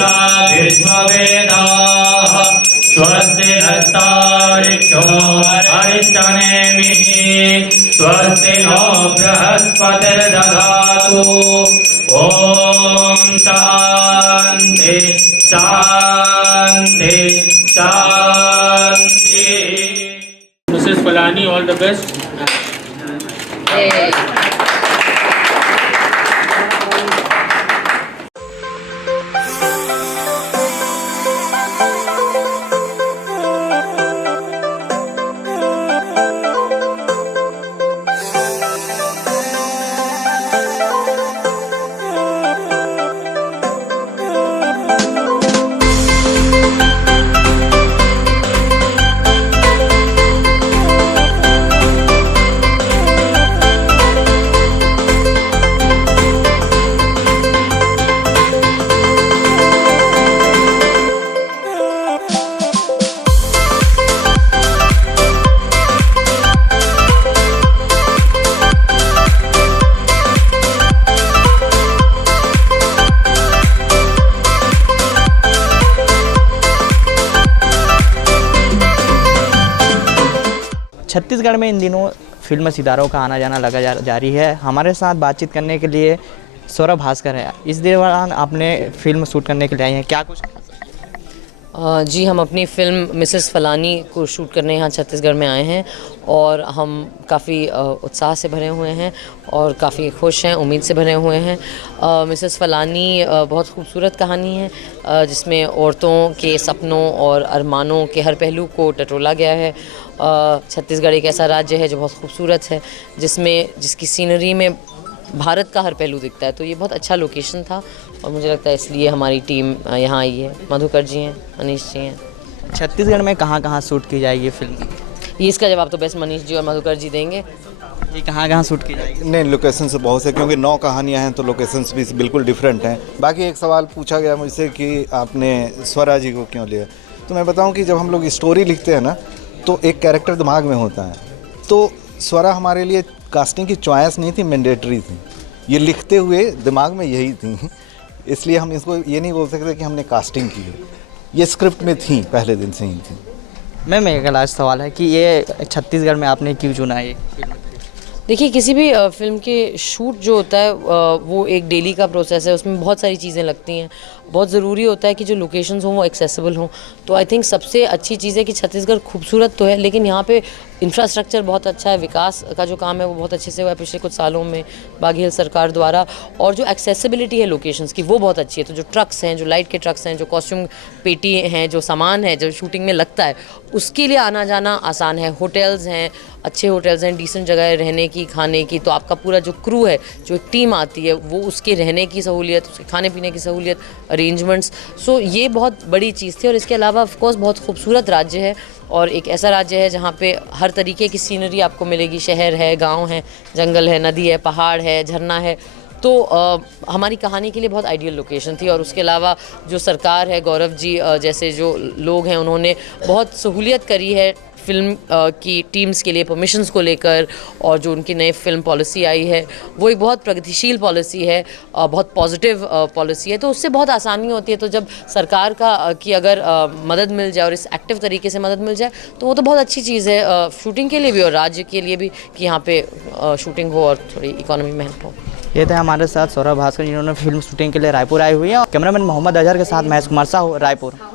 पूषा विश्ववेदाः स्वस्ति नस्तारिक्षो अरिष्टनेमिः स्वस्ति नो बृहस्पतिर्दधातु ॐ शान्ति शान्ति शान्ति। Mrs. Falani, all the best. Chhattisgarh में इन दिनों फिल्म सितारों का आना जाना लगा जारी है। हमारे साथ बातचीत करने के लिए सौरभ भास्कर है। इस दौरान आपने फिल्म शूट करने के लिए आई हैं, क्या कुछ? जी, हम अपनी फ़िल्म मिसेस फलानी को शूट करने यहाँ छत्तीसगढ़ में आए हैं और हम काफ़ी उत्साह से भरे हुए हैं और काफ़ी खुश हैं, उम्मीद से भरे हुए हैं। मिसेस फलानी बहुत खूबसूरत कहानी है जिसमें औरतों के सपनों और अरमानों के हर पहलू को टटोला गया है। छत्तीसगढ़ एक ऐसा राज्य है जो बहुत खूबसूरत है, जिसकी सीनरी में भारत का हर पहलू दिखता है, तो ये बहुत अच्छा लोकेशन था और मुझे लगता है इसलिए हमारी टीम यहाँ आई है। मधुकर जी हैं, मनीष जी हैं। छत्तीसगढ़ में कहाँ कहाँ शूट की जाएगी फिल्म? ये इसका जवाब तो बेस्ट मनीष जी और मधुकर जी देंगे। ये कहाँ शूट की जाएगी? नहीं, लोकेशन से बहुत से, क्योंकि 9 कहानियाँ हैं तो लोकेशंस भी बिल्कुल डिफरेंट हैं। बाकी एक सवाल पूछा गया मुझसे कि आपने स्वरा जी को क्यों लिया, तो मैं बताऊं कि जब हम लोग स्टोरी लिखते हैं ना तो एक कैरेक्टर दिमाग में होता है, तो स्वरा हमारे लिए कास्टिंग की चॉइस नहीं थी, मैंडेटरी थी। ये लिखते हुए दिमाग में यही थी, इसलिए हम इसको ये नहीं बोल सकते कि हमने कास्टिंग की है, ये स्क्रिप्ट में थी, पहले दिन से ही थी। मैम, एक लास्ट सवाल है कि ये छत्तीसगढ़ में आपने क्यों चुना ये फिल्म? देखिए, किसी भी फिल्म के शूट जो होता है वो एक डेली का प्रोसेस है, उसमें बहुत सारी चीज़ें लगती हैं। बहुत ज़रूरी होता है कि जो लोकेशंस हों वो एक्सेसिबल हों। तो आई थिंक सबसे अच्छी चीज़ है कि छत्तीसगढ़ खूबसूरत तो है, लेकिन यहाँ पे इंफ्रास्ट्रक्चर बहुत अच्छा है। विकास का जो काम है वो बहुत अच्छे से हुआ है पिछले कुछ सालों में बाघेल सरकार द्वारा, और जो एक्सेसिबिलिटी है लोकेशंस की वो बहुत अच्छी है। तो जो ट्रक्स हैं, जो लाइट के ट्रक्स हैं, जो कॉस्ट्यूम पेटी हैं, जो सामान है जो शूटिंग में लगता है, उसके लिए आना जाना आसान है। होटल्स हैं, अच्छे होटल्स हैं, डिसेंट जगह है रहने की, खाने की। तो आपका पूरा जो क्रू है, जो एक टीम आती है, वो उसके रहने की सहूलियत, उसके खाने पीने की सहूलियत, अरेंजमेंट्स, सो ये बहुत बड़ी चीज़ थी। और इसके अलावा ऑफ कोर्स बहुत खूबसूरत राज्य है और एक ऐसा राज्य है जहाँ पे हर तरीके की सीनरी आपको मिलेगी। शहर है, गांव है, जंगल है, नदी है, पहाड़ है, झरना है। तो हमारी कहानी के लिए बहुत आइडियल लोकेशन थी। और उसके अलावा जो सरकार है, गौरव जी जैसे जो लोग हैं, उन्होंने बहुत सहूलियत करी है फ़िल्म की टीम्स के लिए परमिशंस को लेकर। और जो उनकी नई फ़िल्म पॉलिसी आई है वो एक बहुत प्रगतिशील पॉलिसी है, बहुत पॉजिटिव पॉलिसी है, तो उससे बहुत आसानी होती है। तो जब सरकार की अगर मदद मिल जाए और इस एक्टिव तरीके से मदद मिल जाए तो वो तो बहुत अच्छी चीज़ है शूटिंग के लिए भी और राज्य के लिए भी, कि यहाँ पे शूटिंग हो और थोड़ी इकोनॉमी में हेल्प हो। ये थे हमारे साथ सौरभ भास्कर, जिन्होंने फिल्म शूटिंग के लिए रायपुर आए हुए हैं। कैमरामैन मोहम्मद अजहर के साथ महेश कुमार साहू, रायपुर।